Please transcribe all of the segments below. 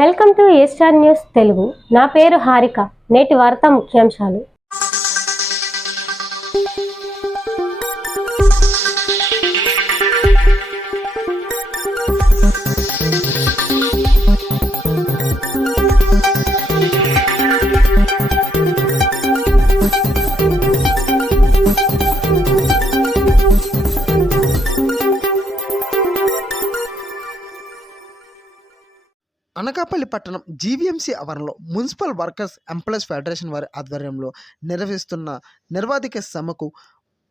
Welcome to A star news Telugu. నా పేరు హారిక. నేటి వార్తా ముఖ్యాంశాలు. అనకాపల్లి పట్టణం జీవీఎంసీ ఆవరణలో మున్సిపల్ వర్కర్స్ ఎంప్లాయీస్ ఫెడరేషన్ వారి ఆధ్వర్యంలో నిర్వహిస్తున్న నిర్వాధిక సమ్మెకు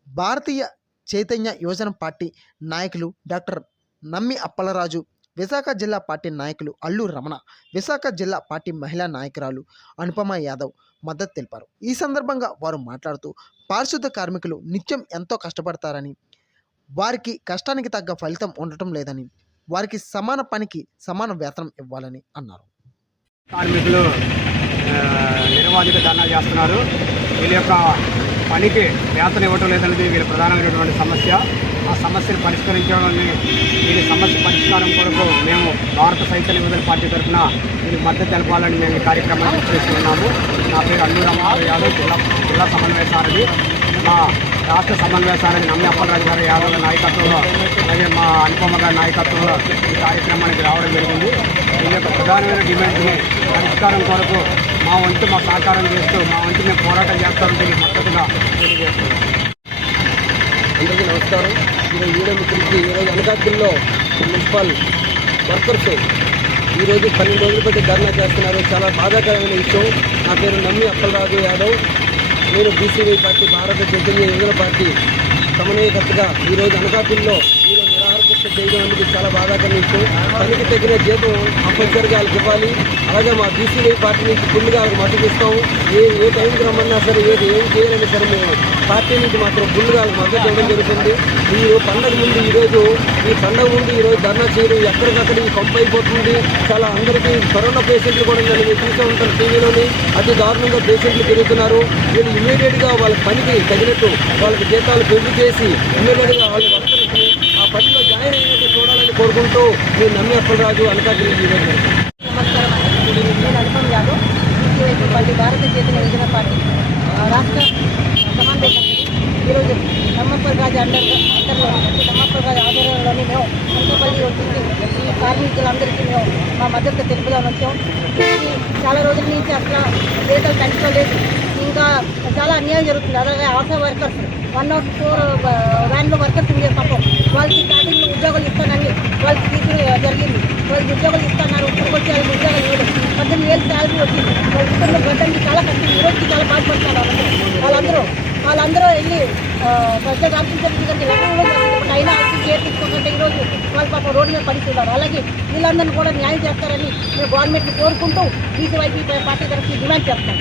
భారతీయ చైతన్య యువజన పార్టీ నాయకులు డాక్టర్ నమ్మి అప్పలరాజు, విశాఖ జిల్లా పార్టీ నాయకులు అల్లు రమణ, విశాఖ జిల్లా పార్టీ మహిళా నాయకురాలు అనుపమ యాదవ్ మద్దతు తెలిపారు. ఈ సందర్భంగా వారు మాట్లాడుతూ పారిశుద్ధ కార్మికులు నిత్యం ఎంతో కష్టపడతారని, వారికి కష్టానికి తగ్గ ఫలితం ఉండటం లేదని, వారికి సమాన పనికి సమాన వేతనం ఇవ్వాలని అన్నారు. కార్మికులు నిర్వాధిక ధర్నా చేస్తున్నారు. వీళ్ళ యొక్క పనికి వేతనం ఇవ్వటం లేదనేది వీళ్ళ ప్రధానమైనటువంటి సమస్య. ఆ సమస్యను పరిష్కరించడాన్ని వీళ్ళ సమస్య పరిష్కారం కొరకు మేము భారత చైతన్య యువజన పార్టీ తరఫున వీళ్ళకి మద్దతు తెలపాలని మేము ఈ కార్యక్రమాన్ని చేస్తున్నాము. నా పేరు అల్లు రమణ యాదవ్, జిల్లా సమన్వయ సారథి. మా రాష్ట్ర సమన్వయ సారథి నమ్మి అప్పలరాజు గారి యాదవ్ నాయకత్వంలో, అలాగే మా అనుపమ గారి నాయకత్వంలో ఈ కార్యక్రమానికి రావడం జరిగింది. దీని యొక్క ప్రధానమైన డిమాండ్ని పరిష్కారం కొరకు మా వంతు మా సహకారం చేస్తూ మా వంతు మేము పోరాటం చేస్తామని దీనికి మద్దతుగా తెలియజేస్తున్నాం. అందరికీ నమస్కారం. ఈరోజు వీడియో మిత్రులకి ఈరోజు అనకాపల్లిలో మున్సిపల్ వర్కర్స్ ఈరోజు 12 రోజుల బట్టి ధర్నా చేస్తున్నారు. చాలా బాధాకరమైన విషయం. నా పేరు నమ్మి అప్పలరాజు యాదవ్. నేను బీసీవై పార్టీ భారత చైతన్య యువజన పార్టీ సమన్వయకర్తగా ఈరోజు అనకాపల్లిలో వీళ్ళు నిరాహారదీక్ష చేయడం అనేది చాలా బాధాకరమైన విషయం. పనికి తగిన జీతం కంపల్సరిగా వాళ్ళకి ఇవ్వాలి. అలాగే మా బీసీవై పార్టీ నుంచి ఫుల్గా వాళ్ళకి మద్దతు ఇస్తాము. ఏ టైంకి రమ్మన్నా సరే, ఏం చేయాలన్నా సరే మేము పార్టీ నుంచి మాత్రం ఫుల్గా వాళ్ళకి మద్దతు ఇవ్వడం జరుగుతుంది. ఈ పండగ ముందు ఈరోజు ధర్నా చేయడం ఎక్కడికక్కడ ఈ పంపు అయిపోతుంది. చాలా అందరికీ కరోనా పేషెంట్లు కూడా మీరు చూస్తూ ఉంటారు టీవీలోని. అతి దారుణంగా పేషెంట్లు పెరుగుతున్నారు. వీళ్ళు ఇమీడియట్గా వాళ్ళ పనికి తగినట్టు వాళ్ళకి జీతాలు పెంపు చేసి ఇమీడియట్గా వాళ్ళ వర్కర్స్ని ఆ పనిలో జాయిన్ అయినట్టు చూడాలని కోరుకుంటూ నేను నమ్మి అప్పలరాజు అనకాపల్లి. నమస్కారం అండి. నేను అనుపమ యాదవ్, బీసీవై పార్టీ భారత చైతన్య యువజన పార్టీ రాష్ట్ర సమన్వయ. ఈరోజు నమ్మప్పలరాజు అండర్లో నమ్మప్పలరాజు ఆధ్వర్యంలోని మేము అనకాపల్లి వచ్చింది ఈ కార్మికులందరికీ మేము మా మద్దతు తెలుపుదామని వచ్చాం. చాలా రోజుల నుంచి అట్లా వేతలు పెంచుకోలేదు. ఇంకా చాలా అన్యాయం జరుగుతుంది. అలాగే ఆశా వర్కర్స్ 104 వ్యాన్లో వర్కర్స్ ఉంది పాపం. వాళ్ళకి స్టార్టింగ్లో ఉద్యోగాలు ఇస్తానని వాళ్ళకి తీసుకుని జరిగింది. వాళ్ళకి ఉద్యోగాలు ఇస్తున్నారు. ఇక్కడికి వచ్చి వాళ్ళకి ఉద్యోగాలు ఇవ్వలేదు. 18,000 శాలరీ వచ్చింది. వాళ్ళ ఇద్దరు గడ్డానికి చాలా కష్టం. ఈరోజుకి చాలా బాధపడుతున్నారు. వాళ్ళందరూ వెళ్ళి ప్రజల ఆఫీసర్ దగ్గరికి లెక్కలు అయినా కేర్ తీసుకోవాలంటే ఈరోజు వాళ్ళ పాపం రోడ్డు మీద పడిస్తున్నారు. అలాగే వీళ్ళందరినీ కూడా న్యాయం చేస్తారని మేము గవర్నమెంట్ని కోరుకుంటూ బీసీవై పార్టీ తరఫున డిమాండ్ చేస్తాం.